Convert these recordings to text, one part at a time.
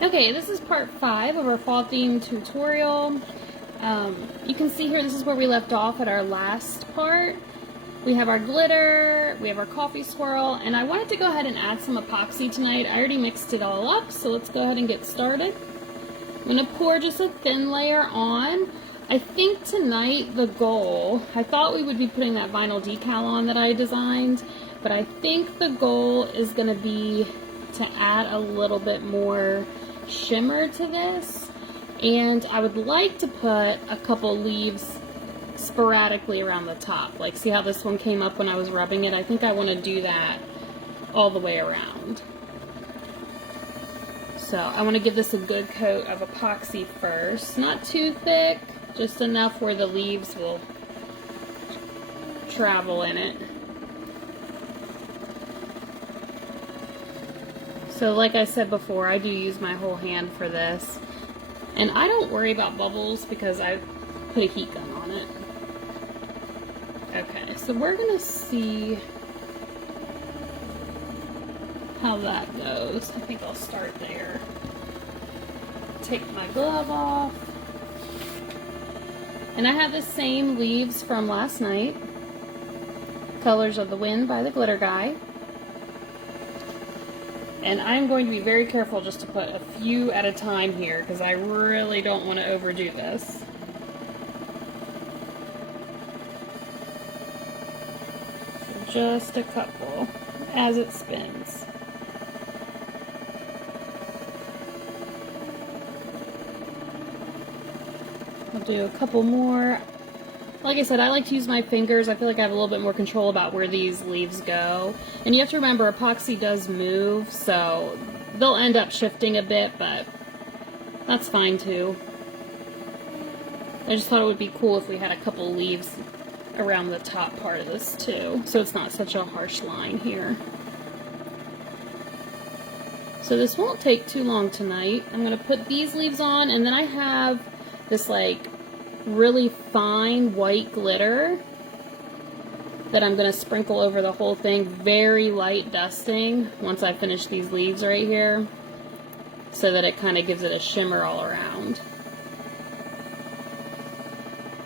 Okay, this is part 5 of our fall theme tutorial. You can see here, this is where we left off at our last part. We have our glitter, we have our coffee swirl, and I wanted to go ahead and add some epoxy tonight. I already mixed it all up, so let's go ahead and get started. I'm going to pour just a thin layer on. I think tonight the goal, I thought we would be putting that vinyl decal on that I designed, but I think the goal is going to be to add a little bit more shimmer to this, and I would like to put a couple leaves sporadically around the top. Like, see how this one came up when I was rubbing it? I think I want to do that all the way around. So I want to give this a good coat of epoxy first. Not too thick, just enough where the leaves will travel in it. So like I said before, I do use my whole hand for this. And I don't worry about bubbles because I put a heat gun on it. Okay, so we're going to see how that goes. I think I'll start there. Take my glove off. And I have the same leaves from last night. Colors of the Wind by the Glitter Guy. And I'm going to be very careful just to put a few at a time here because I really don't want to overdo this. So just a couple as it spins. I'll do a couple more. Like I said, I like to use my fingers. I feel like I have a little bit more control about where these leaves go. And you have to remember, epoxy does move, so they'll end up shifting a bit, but that's fine too. I just thought it would be cool if we had a couple leaves around the top part of this too, so it's not such a harsh line here. So this won't take too long tonight. I'm going to put these leaves on, and then I have this like really fine white glitter that I'm going to sprinkle over the whole thing. Very light dusting once I finish these leaves right here, so that it kind of gives it a shimmer all around.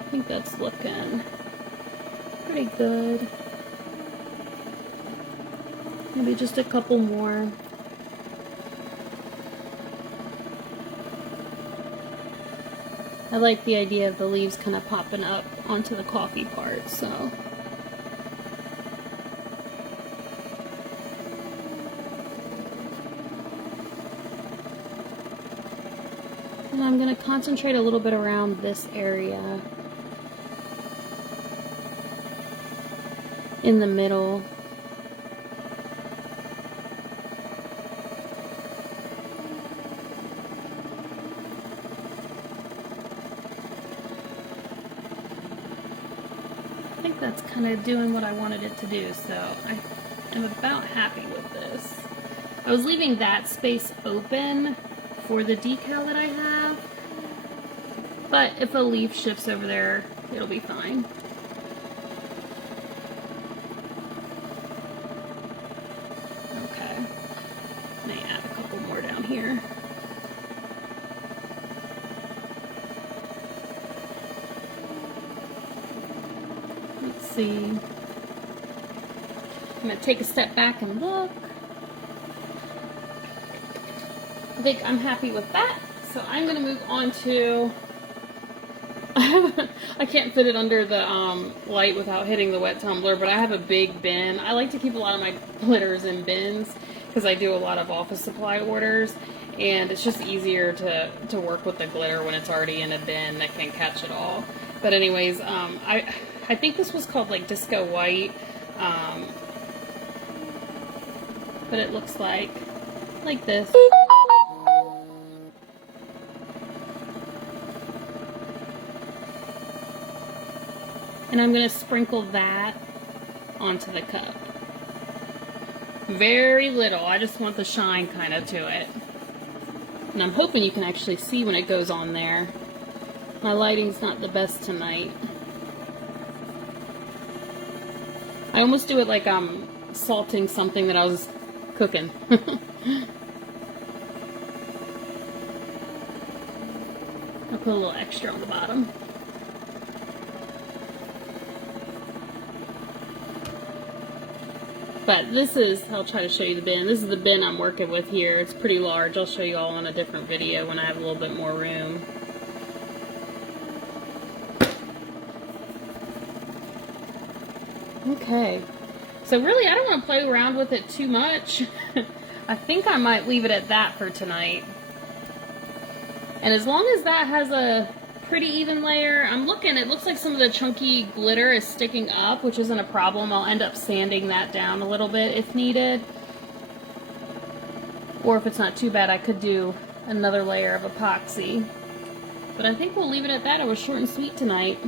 I think that's looking pretty good. Maybe just a couple more. I like the idea of the leaves kind of popping up onto the coffee part, so. And I'm going to concentrate a little bit around this area in the middle. I think that's kind of doing what I wanted it to do, so I am about happy with this. I was leaving that space open for the decal that I have, but if a leaf shifts over there, it'll be fine. Okay, may add a couple more down here. Let's see. I'm going to take a step back and look. I think I'm happy with that. So I'm going to move on to, I can't fit it under the light without hitting the wet tumbler, but I have a big bin. I like to keep a lot of my glitters in bins because I do a lot of office supply orders, and it's just easier to work with the glitter when it's already in a bin that can catch it all. But anyways, I think this was called like Disco White, but it looks like this. And I'm going to sprinkle that onto the cup. Very little, I just want the shine kind of to it. And I'm hoping you can actually see when it goes on there. My lighting's not the best tonight. I almost do it like I'm salting something that I was cooking. put a little extra on the bottom. But this is, I'll try to show you the bin. This is the bin I'm working with here. It's pretty large. I'll show you all in a different video when I have a little bit more room. Okay. So really, I don't want to play around with it too much. I think I might leave it at that for tonight. And as long as that has a pretty even layer, I'm looking, it looks like some of the chunky glitter is sticking up, which isn't a problem. I'll end up sanding that down a little bit if needed. Or if it's not too bad, I could do another layer of epoxy. But I think we'll leave it at that. It was short and sweet tonight.